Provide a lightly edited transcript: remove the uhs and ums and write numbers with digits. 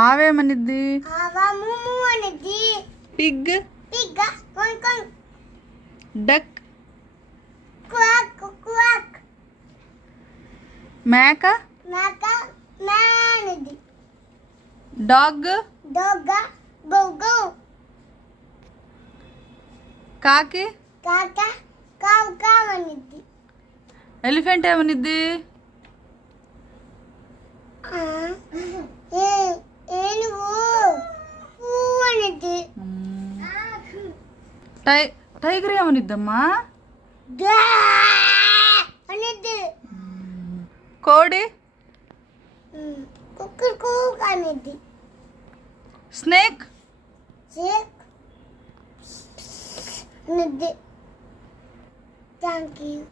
ఆవేమనిద్ది? ముము అనిద్ది. Pig కొన్ కొన్. Duck quack quack. మేక మే అనిద్ది. డాగ్ గౌ గౌ. కాకి కావ్ అనిద్ది. ఎలిఫెంట్ ఏమనిద్ది? ఏనుగు ఊ అనిద్ది. టైగర్ ఏమనిద్దమ్మా? అనిద్ది. కోడి కుక్కకు అనిద్ది. స్నేక్ అనిద్ది. Thank you.